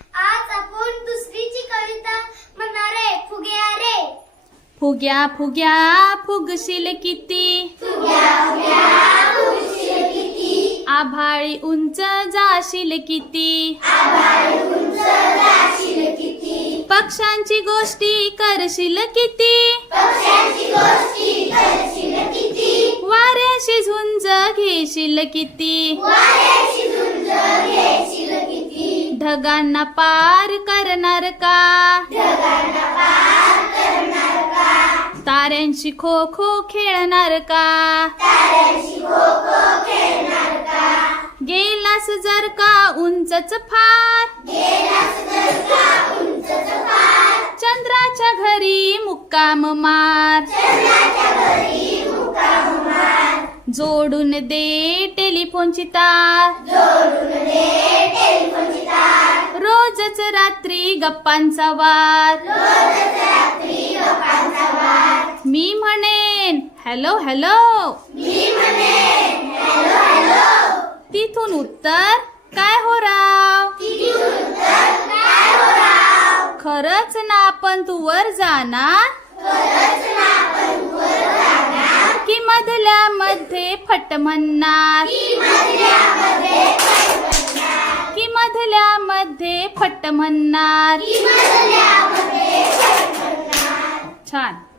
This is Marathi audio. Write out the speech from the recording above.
आज आपण दुसरीची कविता म्हणणार आहे. फुग्या रे. फुग्या फुग्या फुगशील किती? आभाळी उंच जाशील किती? पक्ष्यांची गोष्टी करशील किती? वाऱ्याशी झुंज घेशील किती? ढगांना पार करणार का? ताऱ्यांशी खो खो खेळणार का? गेलास जर का उंचच फार? चंद्राच्या घरी मुक्काम मार. जोडून दे टेलिफोनची तार. रोजच रात्री गप्पांचा वार. मी म्हणेन हॅलो हॅलो. तिथून उत्तर काय हो राव? खरंच ना आपण तू वर जाणार. की मधल्या मध्ये फट म्हणणार? मजल्यामध्ये फट म्हणणार.